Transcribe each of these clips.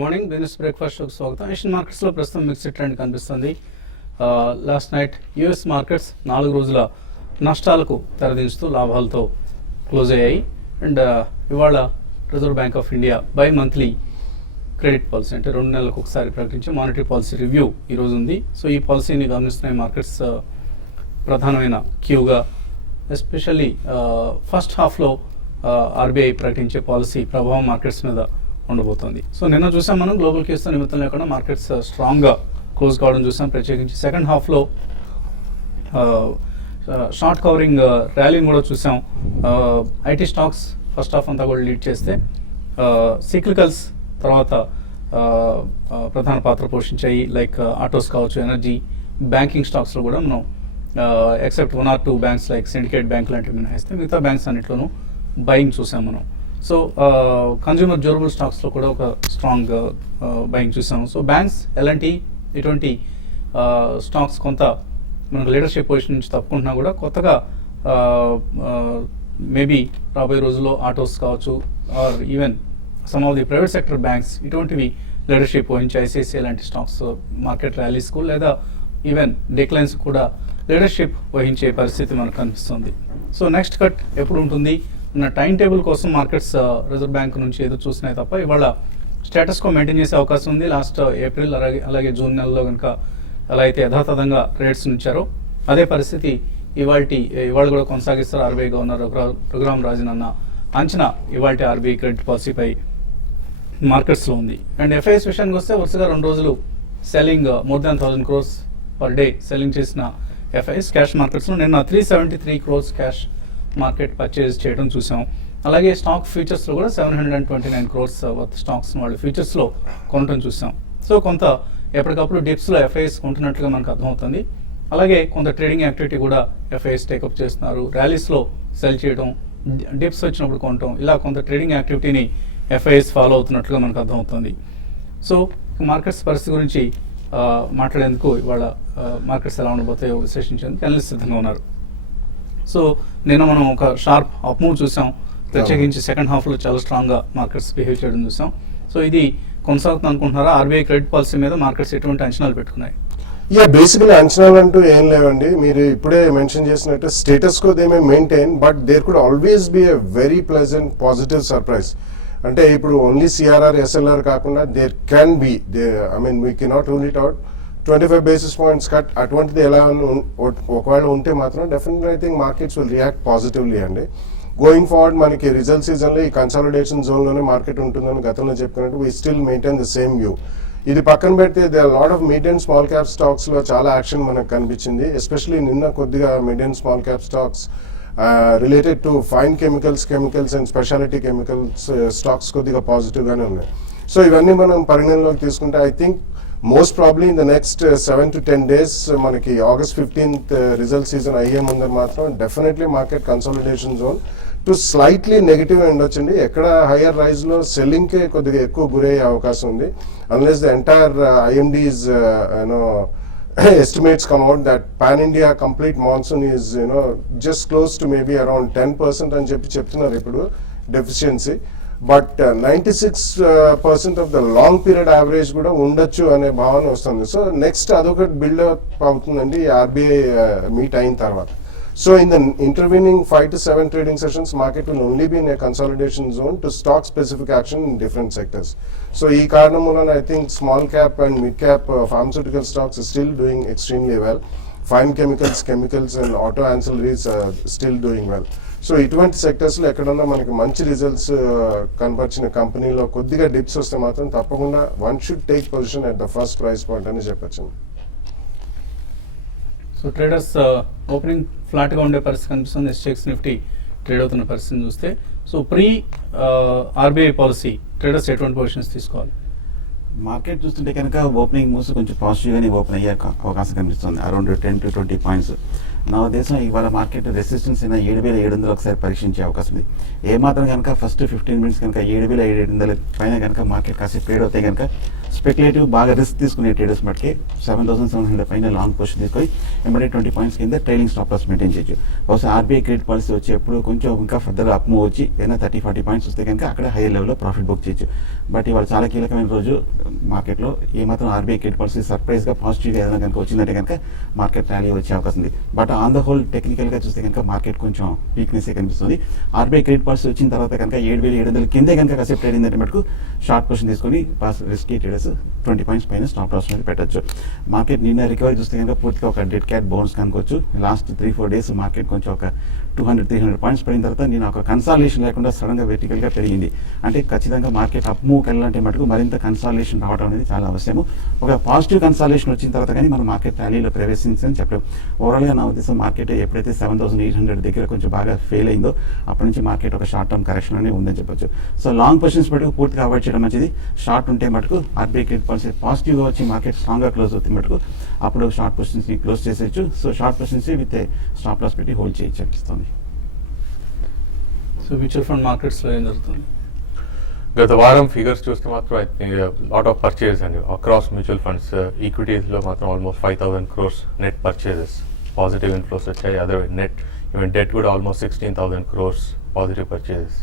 Morning business breakfast స్వాగతం. Asian మార్కెట్స్లో ప్రస్తుతం మిక్స్డ్ ట్రెండ్ కనిపిస్తుంది. లాస్ట్ నైట్ యూఎస్ మార్కెట్స్ 4 రోజుల నష్టాలకు తెరదించుతూ లాభాలతో క్లోజ్ అయ్యాయి. అండ్ ఇవాళ reserve bank of India by monthly credit policy అంటే 2 నెలలకు ఒకసారి ప్రకటించే మానిటరీ పాలసీ రివ్యూ ఈరోజు ఉంది. సో ఈ పాలసీని గమనిస్తున్నాయి మార్కెట్స్ ప్రధానమైన క్యూగా. ఎస్పెషల్లీ ఫస్ట్ హాఫ్లో ఆర్బీఐ ప్రకటించే పాలసీ ప్రభావం మార్కెట్స్ మీద ఉండబోతోంది. సో నిన్న చూసాం మనం గ్లోబల్ కేసుతో నిమిత్తం లేకుండా మార్కెట్స్ స్ట్రాంగ్గా క్లోజ్ కావడం చూసాం. ప్రత్యేకించి సెకండ్ హాఫ్లో షార్ట్ కవరింగ్ ర్యాలీని కూడా చూసాం. ఐటీ స్టాక్స్ ఫస్ట్ హాఫ్ అంతా కూడా లీడ్ చేస్తే సిక్లికల్స్ తర్వాత ప్రధాన పాత్ర పోషించాయి. లైక్ ఆటోస్ కావచ్చు, ఎనర్జీ, బ్యాంకింగ్ స్టాక్స్లో కూడా మనం except 1 or 2 banks like syndicate bank లాంటివి మినహాయిస్తే మిగతా బ్యాంక్స్ అన్నింటిలోనూ బయింగ్ చూసాం మనం. సో కన్జ్యూమర్ డ్యూరబుల్ స్టాక్స్లో కూడా ఒక స్ట్రాంగ్ బయింగ్ చూసాము. సో బ్యాంక్స్, ఎలాంటి ఇటువంటి స్టాక్స్ కొంత మనకు లీడర్షిప్ పొజిషన్ నుంచి తప్పుకుంటున్నా కూడా కొత్తగా మేబీ రాబోయే రోజుల్లో ఆటోస్ కావచ్చు or even some of the private sector banks ఇటువంటివి లీడర్షిప్ వహించి ఐసిఐసిఐ లాంటి స్టాక్స్ మార్కెట్ ర్యాలీస్కు లేదా ఈవెన్ డిక్లైన్స్ కూడా లీడర్షిప్ వహించే పరిస్థితి మనకు కనిపిస్తుంది. సో నెక్స్ట్ కట్ ఎప్పుడు ఉంటుంది అన్న టైం టేబుల్ కోసం మార్కెట్స్ రిజర్వ్ బ్యాంక్ నుంచి ఎదురు చూసినాయి తప్ప ఇవాళ స్టేటస్ కో మెయింటైన్ చేసే అవకాశం ఉంది. లాస్ట్ ఏప్రిల్ అలాగే జూన్ నెలలో కనుక ఎలా అయితే యథాతథంగా రేట్స్ ఉంచారో అదే పరిస్థితి ఇవాళ కూడా కొనసాగిస్తారు ఆర్బీఐ గవర్నర్ రఘురామ్ రాజన్ అన్న అంచనా ఇవాళ ఆర్బీఐ క్రెడిట్ పాలసీపై మార్కెట్స్లో ఉంది. అండ్ ఎఫ్ఐఎస్ విషయానికి వస్తే వరుసగా 2 రోజులు selling more than 1000 crores per day selling చేసిన ఎఫ్ఐఎస్ క్యాష్ మార్కెట్స్లో నిన్న 373 crores క్యాష్ మార్కెట్ పర్చేజ్ చేయడం చూసాం. అలాగే స్టాక్ ఫ్యూచర్స్లో కూడా 729 crores వర్త్ స్టాక్స్ వాళ్ళు ఫ్యూచర్స్లో కొనడం చూసాం. సో కొంత ఎప్పటికప్పుడు డిప్స్లో ఎఫ్ఐఎస్ కొంటున్నట్లుగా మనకు అర్థమవుతుంది. అలాగే కొంత ట్రేడింగ్ యాక్టివిటీ కూడా ఎఫ్ఐఎస్ టేకప్ చేస్తున్నారు. ర్యాలీస్లో సెల్ చేయడం, డిప్స్ వచ్చినప్పుడు కొనటం, ఇలా కొంత ట్రేడింగ్ యాక్టివిటీని ఎఫ్ఐఎస్ ఫాలో అవుతున్నట్లుగా మనకు అర్థమవుతుంది. సో మార్కెట్స్ పరిస్థితి గురించి మాట్లాడేందుకు ఇవాళ మార్కెట్స్ ఎలా ఉండబోతాయో విశ్లేషించేందుకు అనలిస్ట్ సిద్ధంగా ఉన్నారు. సో నిన్న మనం ఒక షార్ప్ అప్ మూవ్ చూసాం. ప్రత్యేకించి సెకండ్ హాఫ్లో చాలా స్ట్రాంగ్గా మార్కెట్స్ బిహేవ్ చేయడం చూసాం. సో ఇది కొనసాగుతుంది అనుకుంటున్నారా? ఆర్బీఐ క్రెడిట్ పాలసీ మీద మార్కెట్స్ ఎటువంటి అంచనాలు పెట్టుకున్నాయి? బేసికలీ అంచనాలు అంటూ ఏం లేవండి. మీరు ఇప్పుడే మెన్షన్ చేసినట్టు status quo they may maintain, but there could always be a very pleasant positive surprise. అంటే ఇప్పుడు ఓన్లీ సిఆర్ఆర్, ఎస్ఎల్ఆర్ కాకుండా there can be we cannot rule it out 25 basis points cut అటువంటిది ఎలా ఒకవేళ ఉంటే మాత్రం definitely I think markets will react positively అండి. Going forward మనకి రిజల్ట్ సీజన్లో ఈ కన్సాలిడేషన్ జోన్లోనే మార్కెట్ ఉంటుందని గతంలో చెప్పుకున్నట్టు we still maintain the same view. ఇది పక్కన పెడితే they are lot of mid and small cap స్టాక్స్లో చాలా యాక్షన్ మనకు కనిపించింది. ఎస్పెషలీ నిన్న కొద్దిగా mid and small cap stocks related to fine chemicals and speciality chemicals stocks కొద్దిగా పాజిటివ్గానే ఉన్నాయి. సో ఇవన్నీ మనం పరిగణనలోకి తీసుకుంటే I think most probably in the next 7 to 10 days మనకి August 15th రిజల్ట్ సీజన్ అయ్యే ముందర మాత్రం definitely market consolidation zone to slightly negative ఉండొచ్చండి. ఎక్కడ హయ్యర్ రైజ్లో సెల్లింగ్కే కొద్దిగా ఎక్కువ గురయ్యే అవకాశం ఉంది. Unless the entire IMD's estimates come out that pan-India complete monsoon is just close to maybe around 10% అని చెప్తున్నారు ఇప్పుడు deficiency. But 96% of the long period average కూడా ఉండొచ్చు అనే భావన వస్తుంది. సో నెక్స్ట్ అదొకటి బిల్డప్ అవుతుందండి ఆర్బీఐ మీట్ అయిన తర్వాత. So in the intervening 5 to 7 trading sessions, market will only be in a consolidation zone to stock specific action in different sectors. So ఈ కారణం వలన I think small cap and mid cap pharmaceutical stocks are still doing extremely well. Fine chemicals and auto ancillaries are still doing well. So ఇటువంటి సెక్టర్స్లో ఎక్కడన్నా మనకి మంచి results కనపరిచిన కంపెనీలో కొద్దిగా dips వస్తే మాత్రం తప్పకుండా one should take position at the first price point అని చెప్పచ్చు. సో ట్రేడర్స్ ఓపెనింగ్ ఫ్లాట్గా ఉండే పరిస్థితి కనిపిస్తుంది. ఎస్టెక్స్ నిఫ్టీ ట్రేడ్ అవుతున్న పరిస్థితిని చూస్తే so pre RBI policy traders ఎటువంటి పొజిషన్స్ తీసుకోవాలి? మార్కెట్ చూస్తుంటే కనుక ఓపెనింగ్ మూవ్స్ కొంచెం పాజిటివ్గానే ఓపెన్ అయ్యే అవకాశం కనిపిస్తుంది. Around 10 to 20 points. నా ఉద్దేశం ఇవాళ మార్కెట్ రెసిస్టెన్స్ అయినా 7,700 ఒకసారి పరీక్షించే అవకాశం ఉంది. ఏమాత్రం కనుక ఫస్ట్ 15 minutes కనుక 7,700 పైన కనుక మార్కెట్ కాసేపు ట్రేడ్ అవుతాయి కనుక స్పెక్యులేటివ్ బాగా రిస్క్ తీసుకునే ట్రేడర్స్ మటుకే 7,700 పైన లాంగ్ పొజిషన్ తీసుకొని ఎంబడే 20 పాయింట్స్ కింద ట్రైలింగ్ స్టాప్ లాస్ మెయింటైన్ చేయొచ్చు. బహుశా ఆర్బీఐ క్రెడిట్ పాలసీ వచ్చేప్పుడు కొంచెం ఇంకా ఫర్దర్ అప్ మూవ్ వచ్చి ఏదైనా 30-40 పాయింట్స్ వస్తే కనుక అక్కడ హై లెవెల్లో ప్రాఫిట్ బుక్ చేయొచ్చు. బట్ ఇవాళ చాలా కీలకమైన రోజు మార్కెట్లో. ఏమాత్రం ఆర్బీఐ క్రెడిట్ పాలసీ సర్ప్రైజ్గా పాజిటివ్గా ఏదైనా కనుక వచ్చిందంటే కనుక మార్కెట్ ర్యాలీ వచ్చే అవకాశం ఉంది. బట్ ఆన్ ద హోల్ టెక్నికల్గా చూస్తే కనుక మార్కెట్ కొంచెం వీక్నెస్ కనిపిస్తుంది. ఆర్బీఐ క్రెడిట్ పాలసీ వచ్చిన తర్వాత కనుక 7,700 కిందే కనుక కాసేపు ట్రేడ్ అయిందంటే మటుకు షార్ట్ పొజిషన్ తీసుకొని రిస్కీ ట్రేడర్స్ 20 పాయింట్స్ పైన స్టాప్ లాస్ మీద పెట్టచ్చు. మార్కెట్ నిన్న రికవరీ చూస్తే కనుక పూర్తిగా ఒక డెడ్ క్యాట్ బౌన్స్ కనుకోవచ్చు. లాస్ట్ 3-4 డేస్ మార్కెట్ కొంచెం ఒక 200-300 పాయింట్స్ పడిన తర్వాత నేను ఒక కన్సాలిడేషన్ లేకుండా సడన్గా వెర్టికల్గా పెరిగింది. అంటే ఖచ్చితంగా మార్కెట్ అప్ మూవ్కి వెళ్ళాలంటే మటుకు మరింత కన్సాలిడేషన్ రావడం అనేది చాలా అవసరము. ఒక పాజిటివ్ కన్సాలిడేషన్ వచ్చిన తర్వాత కానీ మనం మార్కెట్ ర్యాలీలో ప్రవేశించని చెప్పలేము. ఓవరాల్గా నా ఉద్దేశం మార్కెట్ ఎప్పుడైతే 7,800 దగ్గర కొంచెం బాగా ఫెయిల్ అయిందో అప్పటి నుంచి మార్కెట్ ఒక షార్ట్ టర్మ్ కరెక్షన్ అనే ఉందని చెప్పొచ్చు. సో లాంగ్ పొజిషన్స్ మటుకు పూర్తిగా అవాయిడ్ చేయడం మంచిది. షార్ట్ ఉంటే మటుకు ఆర్బీఐ క్రెడిట్ పాలసీ పాజిటివ్గా వచ్చి మార్కెట్ స్ట్రాంగ్గా క్లోజ్ అవుతుంది మటుకు అప్పుడు షార్ట్ పొజిషన్స్ని క్లోజ్ చేసేయచ్చు. So short positions with stop loss పెట్టి హోల్డ్ చేయొచ్చు అనిపిస్తుంది. సో మ్యూచువల్ ఫండ్ మార్కెట్స్లో ఏం జరుగుతుంది? గత వారం ఫిగర్స్ చూస్తే మాత్రం I think lot of purchase అండి అక్రాస్ మ్యూచువల్ ఫండ్స్. ఈక్విటీస్లో మాత్రం almost 5,000 crores net purchases, positive inflows వచ్చాయి. అదర్ నెట్ ఈవెన్ డెట్ కూడా almost 16,000 crores positive purchases.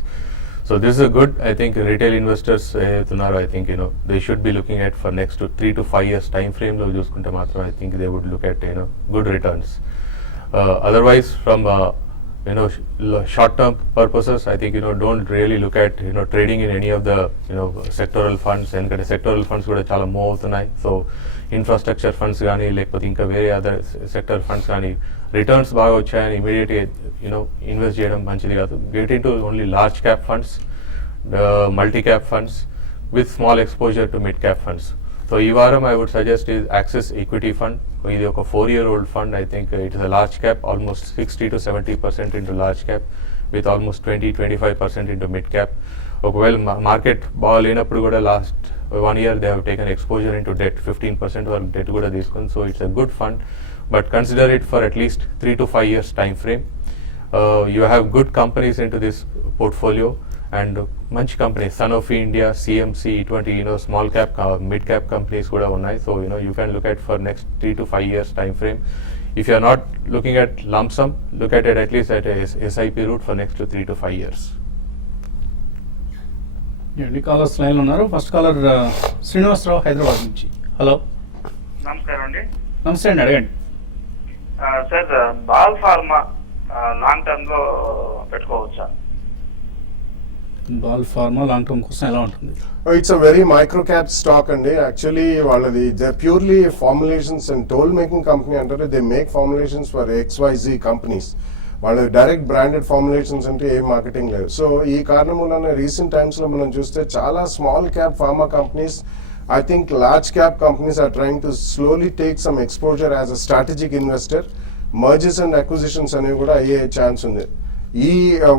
So this is good. I think retail investors ఏదైతున్నారో I think they should be looking at for next 3 to 5 years time ఫ్రేమ్లో చూసుకుంటే మాత్రం I think they would look at good returns. Otherwise from short-term purposes, I think don't really look at trading in any of the sectoral funds. ఎందుకంటే sectoral funds కూడా చాలా move అవుతున్నాయి. So infrastructure funds కానీ లేకపోతే ఇంకా వేరే other sector funds కానీ returns బాగా వచ్చాయని ఇమీడియట్గా ఇన్వెస్ట్ చేయడం మంచిది కాదు. Get in to only large cap funds, multi cap funds with small exposure to mid cap funds. So ఈ వారం I would suggest is Axis equity fund. ఇది ఒక 4-year-old fund. I think it is a large cap, almost 60-70% into large cap with almost 20-25% into mid cap. ఒకవేళ market బాగాలేనప్పుడు కూడా last 1 year they have taken exposure into debt, 15% వరకు debt కూడా తీసుకుంది. So it's a good fund, but consider it for at least 3 to 5 years time frame. You have good companies into this portfolio and మంచి companies, Sanofi India, CMC, ఇటువంటి small cap mid cap companies కూడా ఉన్నాయి. So you can look at for next 3 to 5 years time frame. If you are not looking at lump some, look at it at least at SIP route for next 3 to 5 years. ఎన్ని callers లైన్లో ఉన్నారు? First caller Srinivasarao Hyderabad నుంచి. Hello, నమస్కారం అండి. నమస్తే అండి, అడగండి. Sir Bal pharma long term లో పెట్టుకోవచ్చా? బాల్ ఫార్మా లాంగ్ టర్మ్ కోసం ఎలా ఉంటుంది? It's a very micro cap stock అండి. యాక్చువల్లీ వాళ్ళది they purely formulations and toll making company అంటారు. They make formulations for XYZ companies. వాళ్ళు డైరెక్ట్ బ్రాండెడ్ ఫార్ములేషన్స్ అంటే ఏ మార్కెటింగ్ లేదు. సో ఈ కారణం వలన రీసెంట్ టైమ్స్లో మనం చూస్తే చాలా small cap pharma companies, I think large cap companies are trying to slowly take some exposure as a strategic investor. Mergers and acquisitions అనేవి కూడా అయ్యే ఛాన్స్ ఉంది. ఈ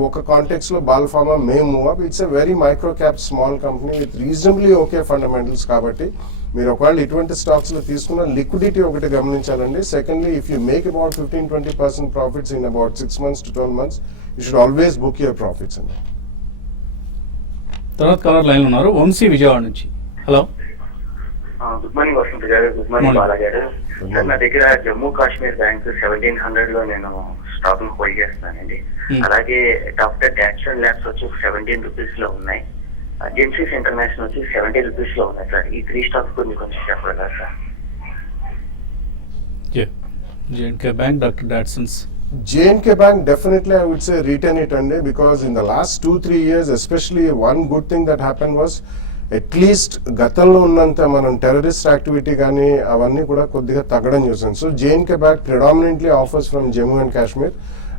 ఒక కాంటెక్స్ లో Bal pharma may move up. It's a very micro cap small company with reasonably okay fundamentals. కాబట్టి మీరు ఒకవేళ ఇటువంటి స్టాక్స్ లో తీసుకున్న లిక్విడిటీ ఒకటి గమనించాలండి. Secondly, if you make about 15-20% profits in about 6 months to 12 months, you should always book your profits అండి. తర్వాత కాలర్ లైన్లో ఉన్నారు, వంశీ విజయవాడ నుంచి. హలో, గుడ్ మార్నింగ్ వసంత్ గారు. గుడ్ మార్నింగ్ బాలా గారు. సార్ నా దగ్గర జమ్మూ కాశ్మీర్ బ్యాంక్ 1700 లో నేను స్టాక్ ను హోల్డ్ చేస్తానండి. అలాగే డాక్టర్ డాక్స్టన్ ల్యాబ్స్ వచ్చి 17 రూపీస్ లో ఉన్నాయి. జెన్సిస్ ఇంటర్నేషనల్ వచ్చి 70 రూపీస్ లో ఉన్నాయి సార్. ఈ 3 స్టాక్స్ గురించి కొంచెం చెప్పగలరా sir? JNK bank, doctor Datsons. JNK Bank, definitely I would say retain it and because in the last 2-3 years, especially one good thing that happened was at least గతంలో ఉన్నంత మనం టెర్రరిస్ట్ యాక్టివిటీ కానీ అవన్నీ కూడా కొద్దిగా తగ్గడం చూసాం. So JNK Bank predominantly offers from Jammu and Kashmir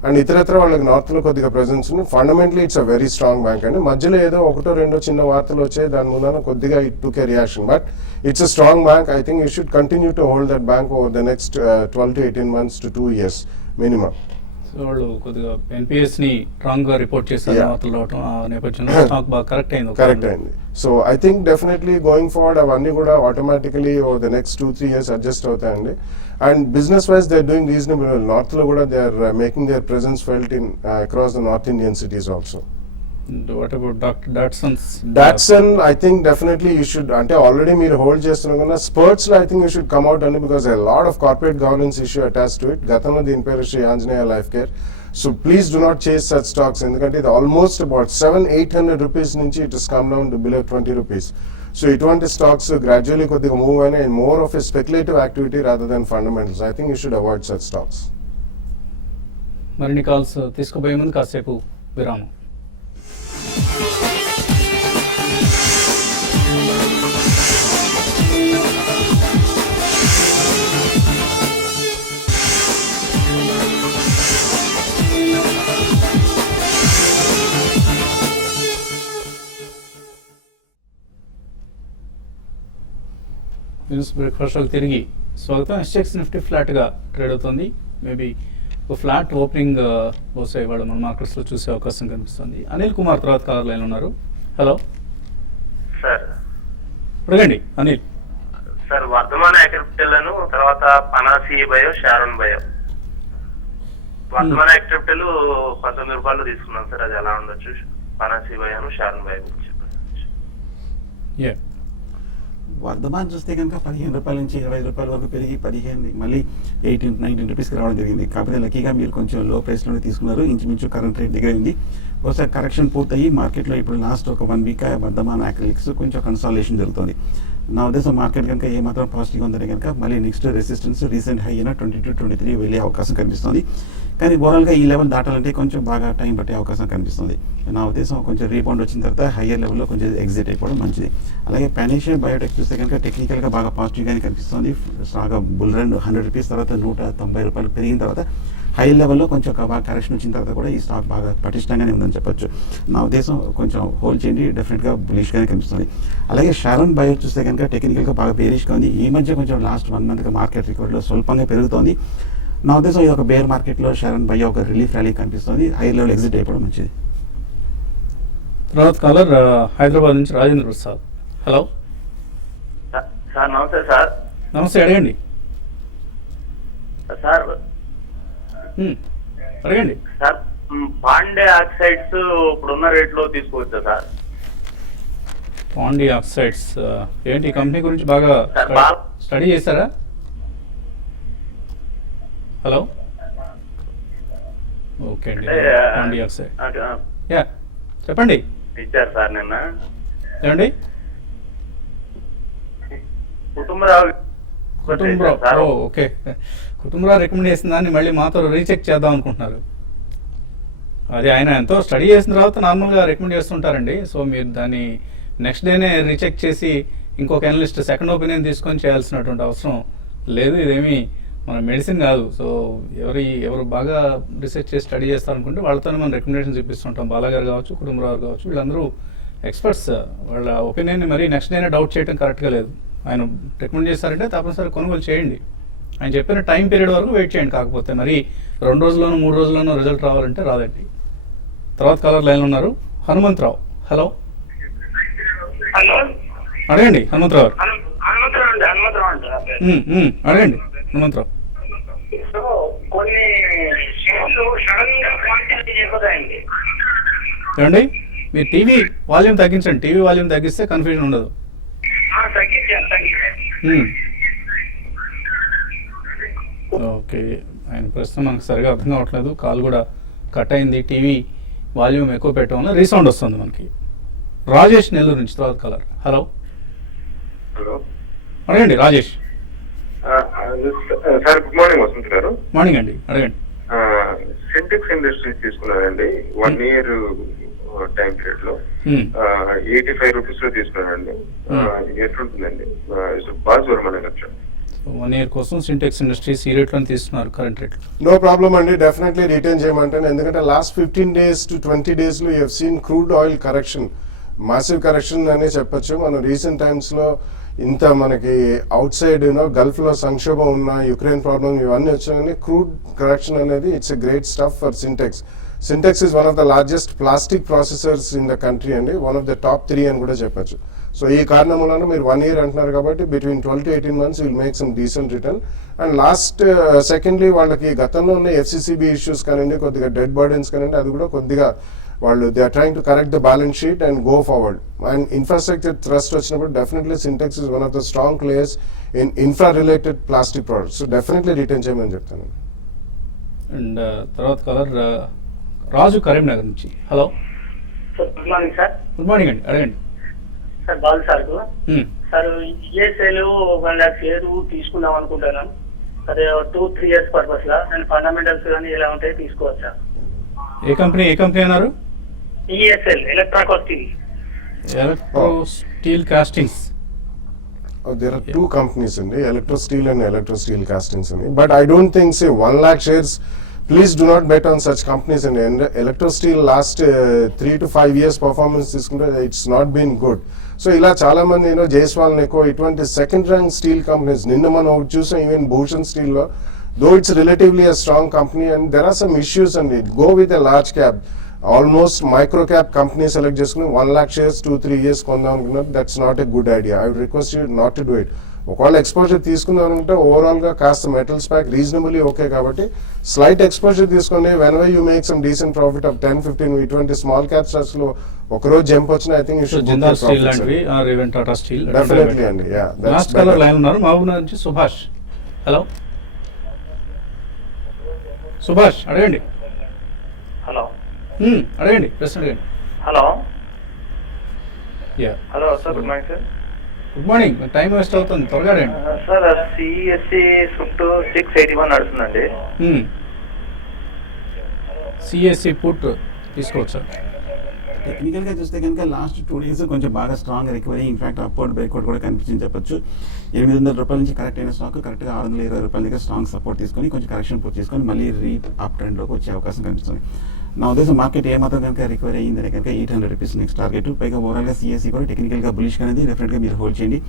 and ఇతరత్ర వాళ్ళకి నార్త్లో కొద్దిగా ప్రెజెన్స్ ఉంది. Fundamentally it's a very strong bank అండి. మధ్యలో ఏదో 1-2 చిన్న వార్తలు వచ్చాయి, దాని మూలన కొద్దిగా it took A reaction. But it's a strong bank. I think you should continue to hold that bank over the next 12 to 18 months to 2 years minimum. So వాళ్ళు కొద్దిగా ఎన్పిఎస్ ని రాంగ్ గా రిపోర్ట్ చేశారు వార్తలు రావడం, ఆ నేపథ్యంలో స్టాక్ బాగా కరెక్ట్ అయింది. So I think definitely going forward అవన్నీ కూడా automatically over the next 2-3 years adjust అవుతాయండి. And business wise they are doing reasonable. North లో కూడా they are making their presence felt in across the north Indian cities also. What about doctor Datsons? Datsun, I think definitely you should, అంటే already మీరు hold చేస్తున్నా spurts లో I think you should come out అండి, because a lot of corporate governance issue attach to it. గతంలో దీని పేరు Shri Anjaneya life care. So please do not chase such stocks, ఎందుకంటే ఇది ఆల్మోస్ట్ అబౌట్ 700-800 రూపీస్ నుంచి it is come down to below 20 rupees. So ఇటువంటి స్టాక్స్ గ్రాడ్యువల్లీ కొద్దిగా మూవ్ అయినా more of a speculative activity rather than fundamentals. I think you should avoid such stocks. మరిన్ని calls తీసుకుపోయే ముందు కాసేపు విరామం. న్యూస్ బ్రేక్ఫాస్ట్కి తిరిగి స్వాగతం. ఎస్టెక్స్ నిఫ్టీ ఫ్లాట్గా ట్రేడ్ అవుతుంది. మేబీ ఒక ఫ్లాట్ ఓపెనింగ్ బహుశా ఇవాళ మన మార్కెట్స్లో చూసే అవకాశం కనిపిస్తుంది. అనిల్ కుమార్ తర్వాత కాలర్ లైన్ ఉన్నారు. Hello sir. అడగండి అనిల్. సార్ వర్ధమాన క్యాపిటల్ను తర్వాత పనాసి బయో షారోన్ బయో. వర్ధమాన క్యాపిటల్ 19 రూపాయలు తీసుకున్నాం సార్, అది ఎలా ఉండొచ్చు? పనాసి బయోను షారోన్ బయో గురించి చెప్పండి. వర్ధమాన్ చూస్తే కనుక 15 రూపాయల నుంచి 20 రూపాయల వరకు పెరిగి 15 మళ్ళీ 18-19 రూపీస్కి రావడం జరిగింది. కాకపోతే లక్కీగా మీరు కొంచెం లో ప్రైస్లోనే తీసుకున్నారు. ఇంచుమించు కరెంట్ రేట్ దగ్గర ఉంది. బహుశా కరెక్షన్ పూర్తయి మార్కెట్లో ఇప్పుడు లాస్ట్ ఒక 1 వీక్ వర్ధమాన్ యాక్రిలిక్స్ కొంచెం కన్సాలేషన్ జరుగుతుంది. నా ఉద్దేశం మార్కెట్ కనుక ఏమాత్రం పాజిటివ్గా ఉందని కనుక మళ్ళీ నెక్స్ట్ రెసిస్టెన్స్ రీసెంట్ హై అయినా 22-23 వెళ్ళే అవకాశం కనిపిస్తుంది. కానీ ఓవరాల్గా ఈ లెవెల్ దాటాలంటే కొంచెం బాగా టైం పట్టే అవకాశం కనిపిస్తుంది. నా ఉద్దేశం కొంచెం రీబౌండ్ వచ్చిన తర్వాత హయ్యర్ లెవెల్లో కొంచెం ఎగ్జిట్ అయిపోవడం మంచిది. అలాగే పానేషియా బయోటెక్ చూస్తే కనుక టెక్నికల్గా బాగా పాజిటివ్గానే కనిపిస్తుంది. బాగా బుల్ రన్ 100 రూపీస్ తర్వాత 190 రూపాయలు పెరిగిన తర్వాత హై లెవెల్లో కొంచెం బాగా కరెక్షన్ వచ్చిన తర్వాత కూడా ఈ స్టాక్ బాగా పటిష్టంగానే ఉందని చెప్పొచ్చు. నా ఉద్దేశం కొంచెం హోల్డ్ చేయండి, డెఫినెట్గా బులిష్గానే కనిపిస్తుంది. అలాగే షారోన్ బయో చూస్తే కనుక టెక్నికల్గా బాగా బేరిష్గా ఉంది. ఈ మధ్య కొంచెం లాస్ట్ 1 మంత్గా మార్కెట్ రికవరీలో స్వల్పంగా పెరుగుతోంది. నా ఉద్దేశం ఇది ఒక బేర్ మార్కెట్లో షారోన్ బయో ఒక రిలీఫ్ ర్యాలీ కనిపిస్తుంది. హై లెవెల్ ఎగ్జిట్ అయిపోవడం మంచిది. తర్వాత కాలర్ హైదరాబాద్ నుంచి రాజేంద్ర ప్రసాద్. Hello sir. నమస్తే సార్. నమస్తే, అడగండి సార్. అడగండి సార్ పాండే ఆక్సైడ్స్ ఇప్పుడున్న రేట్లో తీసుకోవచ్చా సార్? పాండి ఆక్సైడ్స్ ఏంటి కంపెనీ గురించి బాగా స్టడీ చేశారా? హలో ఓకే అండి. పాండి ఆక్సైడ్ యా చెప్పండి. ఇచ్చారు సార్ నిన్న. ఏమండి కుటుంబరావు ఓకే, కుటుంబరావు రికమెండ్ చేసిన దాన్ని మళ్ళీ మాతో రీచెక్ చేద్దాం అనుకుంటున్నారు. అది ఆయన ఎంతో స్టడీ చేసిన తర్వాత నార్మల్గా రికమెండ్ చేస్తుంటారండి. సో మీరు దాన్ని నెక్స్ట్ డేనే రీచెక్ చేసి ఇంకొక అనలిస్ట్ సెకండ్ ఒపీనియన్ తీసుకొని చేయాల్సినటువంటి అవసరం లేదు. ఇదేమి మన మెడిసిన్ కాదు. సో ఎవరు బాగా రీసెర్చ్ చేసి స్టడీ చేస్తారనుకుంటే వాళ్ళతోనే మనం రికమెండేషన్స్ ఇప్పిస్తుంటాం. బాలాగారు కావచ్చు, కుటుంబరావు కావచ్చు, వీళ్ళందరూ ఎక్స్పర్ట్స్. వాళ్ళ ఒపీనియన్ని మరీ నెక్స్ట్ డేనే డౌట్ చేయడం కరెక్ట్గా లేదు. ఆయన రికమెండ్ చేస్తారంటే తప్పనిసరి కొనుగోలు చేయండి. ఆయన చెప్పిన టైం పీరియడ్ వరకు వెయిట్ చేయండి. కాకపోతే మరి 2 రోజుల్లోనూ 3 రోజుల్లోనూ రిజల్ట్ రావాలంటే రాదండి. తర్వాత కాలర్ లైన్లో ఉన్నారు హనుమంతరావు. హలో అడగండి హనుమంతరావు గారు. అడగండి హనుమంతరావు. ఏమండి మీరు టీవీ వాల్యూమ్ తగ్గించండి. టీవీ వాల్యూమ్ తగ్గిస్తే కన్ఫ్యూజన్ ఉండదు. ఓకే, ఆయన ప్రస్తుతం మనకు సరిగా అర్థం కావట్లేదు. కాల్ కూడా కట్ అయింది. టీవీ వాల్యూమ్ ఎక్కువ పెట్టడం వల్ల రీసౌండ్ వస్తుంది మనకి. రాజేష్ నెల్లూరు నుంచి తర్వాత కలర్. హలో అడగండి Rajesh. Sir good morning Vasanth గారు. మార్నింగ్ అండి, అడగండి. సింటెక్స్ ఇండస్ట్రీస్ తీసుకున్నానండి 1 ఇయర్ టైం పీరియడ్ లో 85 రూపీస్ లో తీసుకున్నానండి. ఎట్లుంటుందండి? బాగా దూరం అనే లక్ష్యం. 1 ఇయర్ కోసం సింటెక్స్ ఇండస్ట్రీస్ ఈ రేట్లో తీసుకున్నారు కరెంట్ రేట్. నో ప్రాబ్లం అండి, డెఫినెట్లీ రిటర్న్ చేయమంటాను. ఎందుకంటే లాస్ట్ 15 days to 20 days లో you have seen crude oil correction, massive correction అనే చెప్పొచ్చు. మనం రీసెంట్ టైమ్స్ లో ఇంత మనకి అవుట్ సైడ్ గల్ఫ్ లో సంక్షోభం ఉన్న యుక్రెయిన్ ప్రాబ్లం ఇవన్నీ వచ్చాయని క్రూడ్ కరెక్షన్ అనేది it's a great stuff for Sintex. Sintex is one of the largest plastic processors in the country అండి, వన్ ఆఫ్ ద టాప్ 3 అని కూడా చెప్పొచ్చు. సో ఈ కారణం వలన మీరు 1 year అంటున్నారు కాబట్టి between 12 to 18 months will make some decent return. And last secondly వాళ్ళకి గతంలో ఉన్న FCCB ఇష్యూస్ కానివ్వండి, కొద్దిగా డెడ్ బర్డెన్స్ కానివ్వండి, అది కూడా కొద్దిగా వాళ్ళు they are trying to correct the balance sheet and go forward. And infrastructure thrust వచ్చినప్పుడు definitely Sintex is one of the strong players in infra related plastic products. So definitely return చేయమని చెప్తాను. And తర్వాత caller Raju Karimnagar నుంచి. Hello sir, good morning sir. Good morning అండి, అడగండి. Sir Balu sir sir ఈఎస్ఐలు 1 lakh share తీసుకుందాం అనుకుంటున్నాను. అదే 2-3 years పర్పస్ లా అండ్ ఫండమెంటల్స్ కానీ ఎలా ఉంటాయి తీసుకోవచ్చా? ఏ కంపెనీ అన్నారు? ESL electro steel. Electro steel castings. There are two companies in the Electro Steel and Electro Steel Castings in it. But I don't think, say, 1 lakh shares, please do not bet on such companies. And Electro Steel last 3 to 5 years performance, it's not been good. So ila chala mandi Jaiswal Neko itvanti second rank steel companies ninna man choose even Bhushan Steel lo, though it's relatively a strong company and there are some issues and it go with a large cap, almost micro cap company select చేసుకుని 1 lakh shares 2-3 years కొందాం అనుకున్నారు. That's not a good idea. I would request you not to do it. ఒకవేళ exposure తీసుకుందాం అనుకుంటే overall గా కాస్త metals pack reasonably okay కాబట్టి slight exposure తీసుకోండి. When why you make some decent profit of 10-15 ఇటువంటి స్మాల్ క్యాప్ స్టాక్స్ లో ఒకరోజు జంప్ వచ్చిన I think you should Jindal steel లాంటివి or even Tata steel definitely అండి. యా లాస్ట్ కలర్ లైన్ ఉన్నారు మహబూబ్ నుంచి సుభాష్. హలో సుభాష్, అడగండి. హలో అడగండి, ప్రశ్న అడగండి. Hello yeah hello sir, good morning sir. Good morning. Time waste అవుతుంది, త్వరగా అడగండి. సార్ సిఎస్సి షిఫ్ట్ 681 నడుస్తుందండి. సిఎస్సి పుట్ తీసుకోవచ్చు. టెక్నికల్గా చూస్తే కనుక లాస్ట్ 2 days కొంచెం బాగా strong recovery, in fact upward breakout కూడా కనిపించింది చెప్పొచ్చు. 800 రూపాయల నుంచి కరెక్ట్ అయిన స్టాక్ కరెక్ట్గా 620 రూపాయల దగ్గర స్ట్రాంగ్ సపోర్ట్ తీసుకొని కొంచెం కరెక్షన్ పూర్తి చేసుకొని మళ్ళీ అప్ ట్రెండ్లోకి వచ్చే అవకాశం కనిపిస్తుంది. నా ఉద్దేశం మార్కెట్ ఏమాత్రం కనుక రికవరీ అయ్యిందని కనుక 800 రూపీస్ నెక్స్ట్ టార్గెట్. పైగా ఓవరాల్గా సిఎస్సి కూడా టెక్నికల్గా బులిష్ అనేది డెఫినెట్గా మీరు హోల్డ్ చేయండి.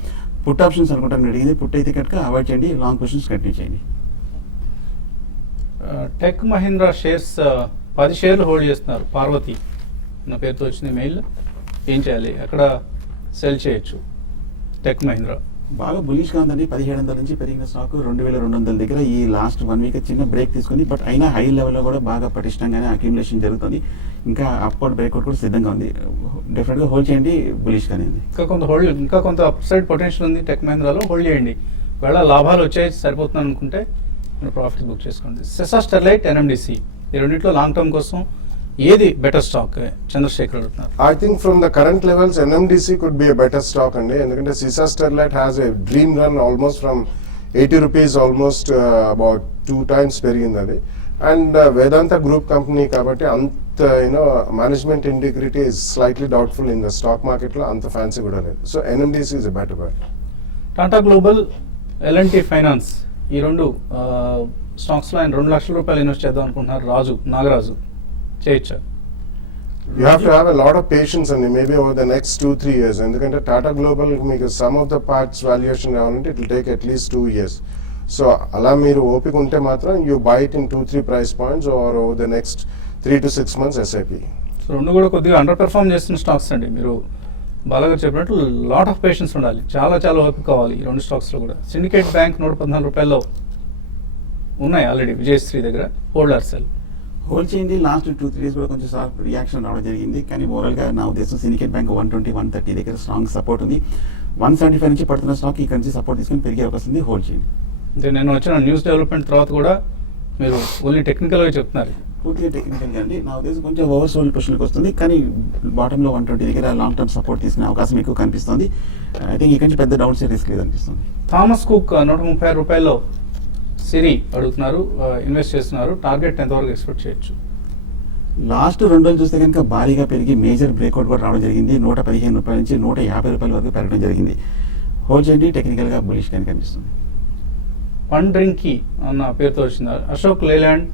పుట్ ఆప్షన్స్ అనుకుంటాను అడిగింది, పుట్ అయితే కనుక అవాయిడ్ చేయండి, లాంగ్ పొజిషన్స్ కంటిన్యూ చేయండి. టెక్ మహీంద్రా షేర్స్ 10 షేర్లు హోల్డ్ చేస్తున్నారు. పార్వతి నా పేరుతో వచ్చింది మెయిల్. ఏం చేయాలి, ఎక్కడ సెల్ చేయొచ్చు టెక్ మహీంద్రా? బాగా బులిష్గా ఉందండి. 1700 నుంచి పెరిగిన స్టాక్ 2200 దగ్గర ఈ లాస్ట్ 1 week చిన్న బ్రేక్ తీసుకుంది. బట్ అయినా హై లెవెల్లో కూడా బాగా పటిష్టంగానే అక్యుములేషన్ జరుగుతుంది. ఇంకా అప్వర్డ్ బ్రేక్అవుట్ కూడా సిద్ధంగా ఉంది. డెఫినెట్గా హోల్డ్ చేయండి, బులిష్గానే ఉంది. ఇంకా కొంత అప్ సైడ్ పొటెన్షియల్ ఉంది టెక్ మహీంద్రాలో, హోల్డ్ చేయండి. ఒకవేళ లాభాలు వచ్చాయి సరిపోతుంది అనుకుంటే మీరు ప్రాఫిట్ బుక్ చేసుకోండి. సెసా స్టెర్లైట్, ఎన్ఎండిసి ఈ రెండింటిలో లాంగ్ టర్మ్ కోసం ఏది బెటర్ స్టాక్? చంద్రశేఖర్ అడుగుతున్నారు. I think from the current levels, NMDC could be a better stock అండి. ఎందుకంటే Sisa Sterlite has a dream run almost from 80 rupees almost about 2 times పెరిగింది అది. అండ్ వేదాంత గ్రూప్ కంపెనీ కాబట్టి అంత management integrity is slightly doubtful in the stock మార్కెట్లో, అంత fancy కూడా లేదు. So NMDC is a better bet. Tata Global, L&T finance ఈ రెండు స్టాక్స్లో ఆయన 2 లక్షల రూపాయలు ఇన్వెస్ట్ చేద్దాం అనుకుంటున్నారు. నాగరాజు చేయొచ్చా? You have to have a lot of patience and maybe over the next 2-3 years. ఎందుకంటే టాటా గ్లోబల్ మీకు some of the parts valuation రావాలంటే ఇట్ విల్ టేక్ అట్లీస్ట్ 2 years. సో అలా మీరు ఓపిక ఉంటే మాత్రం you buy it in 2-3 price points over the next 3 to 6 months SIP. So రెండు కూడా కొద్దిగా అండర్ పెర్ఫార్మ్ చేస్తున్న స్టాక్స్ అండి. మీరు బాలాగారు చెప్పినట్టు లాట్ ఆఫ్ పేషెన్స్ ఉండాలి, చాలా ఓపిక కావాలి ఈ రెండు స్టాక్స్లో కూడా. సిండికేట్ బ్యాంక్ 114 రూపాయల్లో ఉన్నాయి ఆల్రెడీ విజయశ్రీ దగ్గర. Hold are cell? హోల్డ్ చేయండి. లాస్ట్ 2-3 days కూడా కొంచెం షార్ప్ రియాక్షన్ రావడం జరిగింది. కానీ ఓవరాల్గా నా ఉద్దేశం సిండికేట్ బ్యాంక్ 120-130 దగ్గర స్ట్రాంగ్ సపోర్ట్ ఉంది. 175 నుంచి పడుతున్న స్టాక్ ఇక్కడ నుంచి సపోర్ట్ తీసుకొని పెరిగే అవకాశం ఉంది, హోల్డ్ చేయండి. అంటే నేను వచ్చిన న్యూస్ డెవలప్మెంట్ తర్వాత కూడా మీరు ఓన్లీ టెక్నికల్గా చెప్తున్నారు. పూర్తిగా టెక్నికల్గా అండి. నా ఉద్దేశం కొంచెం ఓవర్ సోల్డ్ పొజిషన్కి వస్తుంది, కానీ బాటంలో 120 దగ్గర లాంగ్ టర్మ్ సపోర్ట్ తీసుకునే అవకాశం ఎక్కువ కనిపిస్తుంది. ఐ థింక్ ఇక్కడ నుంచి పెద్ద డౌన్ సైడ్ రిస్క్ లేదు అనిపిస్తుంది. థామస్ కుక్ 130 రూపాయల్లో సిరి అడుగుతున్నారు, ఇన్వెస్ట్ చేస్తున్నారు. టార్గెట్ ఎంతవరకు ఎక్స్పెక్ట్ చేయొచ్చు? లాస్ట్ 2 రోజులు చూస్తే కనుక భారీగా పెరిగి మేజర్ బ్రేక్అవుట్ కూడా రావడం జరిగింది. 115 రూపాయల నుంచి 150 రూపాయల వరకు పెరగడం జరిగింది. హోల్డ్ చేయండి, టెక్నికల్గా బులిష్ కానీ కనిపిస్తుంది. వన్ డ్రింక్కి అన్న పేరుతో వచ్చింది. అశోక్ లేలాండ్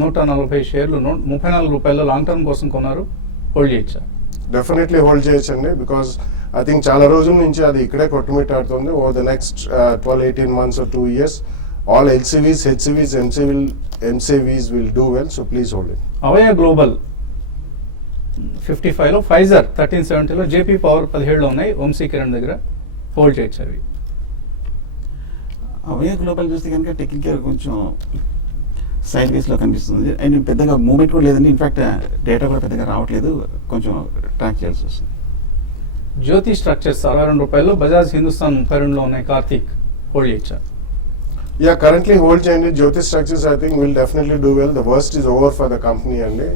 140 షేర్లు 34 రూపాయల్లో లాంగ్ టర్మ్ కోసం కొన్నారు, హోల్డ్ చేయొచ్చా? డెఫినెట్లీ హోల్డ్ చేయొచ్చండి. బికాస్ ఐ థింక్ చాలా రోజుల నుంచి అది ఇక్కడే కొట్టుమిట్టాడుతుంది. Over the next 12-18 months or 2 years all LCVs, HCVs, MCVs will do well, so please hold it. అవయ గ్లోబల్ 55లో, ఫైజర్ 1370లో, జేపీ పవర్ 17లో ఉన్నాయి. వంశీ కిరణ్ దగ్గర హోల్డ్ చేయొచ్చు అవి? అవయ గ్లోబల్ చూస్తే కనుక టెక్నికల్ కొంచెం సైడ్ వేస్లో కనిపిస్తుంది అండ్ పెద్దగా మూమెంట్ కూడా లేదండి. ఇన్ఫాక్ట్ డేటా కూడా పెద్దగా రావట్లేదు, కొంచెం ట్రాక్ చేయాల్సి వస్తుంది. జ్యోతి స్ట్రక్చర్స్ 62 రూపాయలు, బజాజ్ హిందుస్థాన్ 32లో ఉన్నాయి. కార్తీక్ హోల్డ్ చేయొచ్చా? Yeah, currently hold చేయండి. జ్యోతి structures I think will definitely do well. The worst is over for the company అండి.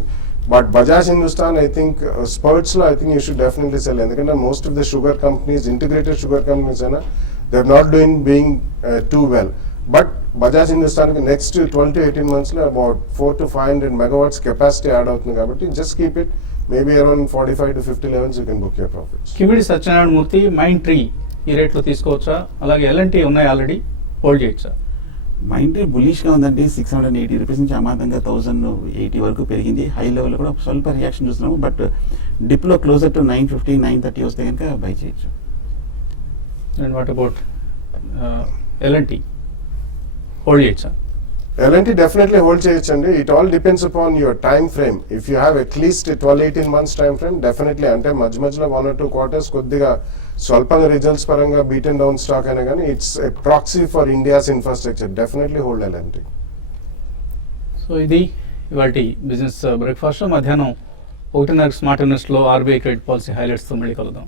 But Bajaj Hindustan, I think spurts లో I think you should definitely sell. ఎందుకంటే most of the sugar companies, integrated sugar companies అయినా they're not being too well. But Bajaj Hindustan కి next 12 to 18 months లో about 400 to 500 megawatts capacity add అవుతుంది కాబట్టి just keep it. Maybe around 45 to 50 levels you can book your profits. Kimidi Satyanarayana Murthy mind tree ఈ రేట్లో తీసుకోవచ్చా? అలాగే L&T ఉన్నాయి already, hold చేయొచ్చా? మైండ్ బులిష్గా ఉందండి. 680 రూపీస్ నుంచి అమాంతంగా 1080 వరకు పెరిగింది. హై లెవెల్లో కూడా స్వల్ప రియాక్షన్ చూస్తున్నాము. బట్ డిప్లో క్లోజర్ టు 950, 930 వస్తే కనుక బై చేయొచ్చు. And what about L&T, hold చేయొచ్చా? L&T definitely hold చేయొచ్చండి. It all depends upon your time frame. If you have at least 12-18 months time frame, definitely అంటే మధ్యలో 1 or 2 quarters కొద్దిగా స్వల్పంగా రిజల్ట్స్ పరంగా బీట్ అండ్ డౌన్ స్టాక్ అయినా కానీ it's a proxy for India's infrastructure. Definitely hold L&T. So ఇది ఇవాల్టి business breakfast. మధ్యాహ్నం 1:30 స్మార్ట్ ఇన్వెస్ట్లో ఆర్బీఐ క్రెడిట్ పాలసీ హైలైట్స్తో మళ్ళీ కలుద్దాం.